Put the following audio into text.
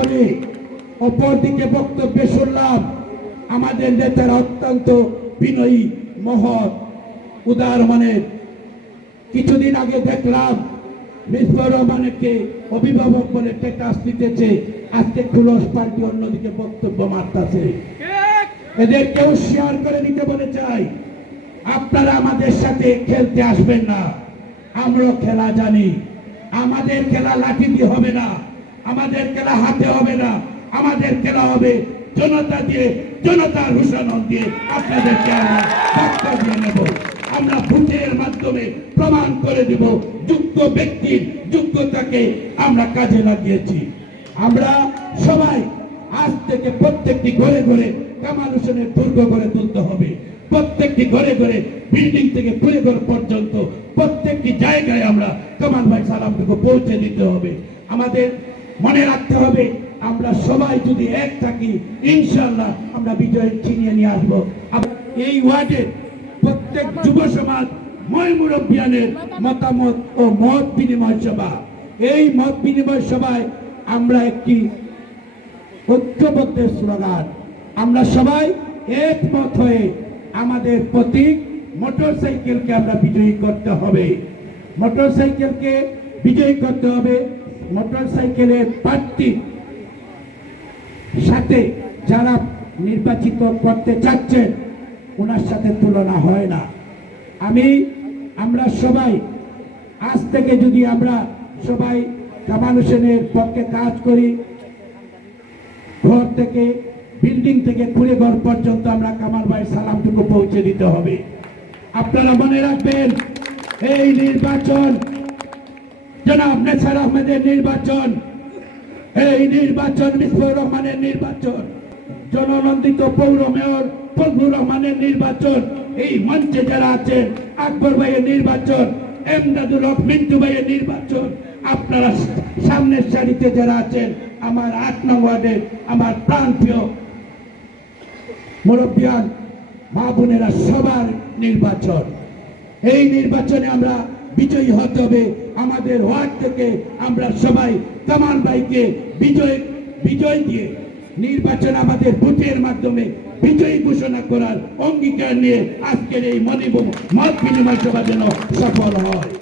বলে অপরদিকে বক্তব্যে শুনলাম, আমাদের নেতারা অত্যন্ত বিনয়ী, মহৎ, উদার মানের। কিছুদিন আগে দেখলাম মিসবর রহমানকে অভিভাবক বলে টেকাস দিতেছে। আজকে খুলস পার্টি অন্যদিকে বক্তব্য মারতাছে। এদেরকেও শেয়ার করে দিতে বলে চাই। আপনারা আমাদের সাথে খেলতে আসবেন না। আমরাও খেলা জানি। আমাদের খেলা লাঠি দিয়ে হবে না। আমাদের খেলা হাতে হবে না। আমাদের খেলা হবে জনতা দিয়ে, জনতার ঘোষণা দিয়ে আপনাদেরকে আমরা বার্তা দিয়ে নেব। আমরা ভোটের মাধ্যমে প্রমাণ করে দেব, যোগ্য ব্যক্তির যোগ্যতাকে আমরা কাজে লাগিয়েছি। আমরা সবাই আজ থেকে প্রত্যেকটি ঘরে ঘরে কামাল হোসেনের দুর্গ করে তুলতে হবে। প্রত্যেকটি ঘরে ঘরে বিল্ডিং থেকে পুরে ঘর পর্যন্ত প্রত্যেকটি জায়গায় আমরা কামাল ভাই সালামটুকু পৌঁছে দিতে হবে। আমাদের মনে রাখতে হবে, আমরা সবাই যদি এক থাকি ইনশাল্লাহ আমরা বিজয় ছিনিয়ে নিয়ে আসব। এই ওয়ার্ডের প্রত্যেক যুব সমাজ ময় মুরব্বিয়ানের মতামত ও মত বিনিময় সভা। এই মত বিনিময় সভায় আমরা একটি ঐক্যবদ্ধের স্লোগান। আমরা সবাই একমত হয়ে আমাদের প্রতীক মোটর সাইকেলকে আমরা বিজয়ী করতে হবে। মোটর সাইকেলকে বিজয়ী করতে হবে। মোটর সাইকেলের প্রার্থী। সাথে যারা নির্বাচিত করতে চাচ্ছেন ওনার সাথে তুলনা হয় না। আমি, আমরা সবাই, আজ থেকে যদি আমরা সবাই কামাল হোসেনের পক্ষে কাজ করি, ঘর থেকে, বিল্ডিং থেকে খুলে ঘর পর্যন্ত আমরা কামাল ভাই সালামটুকু পৌঁছে দিতে হবে। আপনারা মনে রাখবেন, এই নির্বাচন জনাব নেসার আহমেদের নির্বাচন। এই নির্বাচন মিসফুর রহমানের নির্বাচন। জননন্দিত পৌর মেয়র ফজলুর রহমানের নির্বাচন। এই মঞ্চে যারা আছেন, আকবর ভাইয়ের নির্বাচন, এমদাদুল হক মিন্টু ভাইয়ের নির্বাচন। আপনারা সামনের সারিতে যারা আছেন, আমার আট নং ওয়ার্ডের আমার প্রাণপ্রিয় মুরব্বিয়ান মা বোনেরা সবার নির্বাচন। এই নির্বাচনে আমরা বিজয়ী হতে হবে। আমাদের ওয়ার্ড থেকে আমরা সবাই তামান ভাইকে বিজয় বিজয় দিয়ে নির্বাচন আমাদের ভোটের মাধ্যমে বিজয়ী ঘোষণা করার অঙ্গীকার নিয়ে আজকের এই মনিব মত বিনিময় সভা যেন সফল হয়।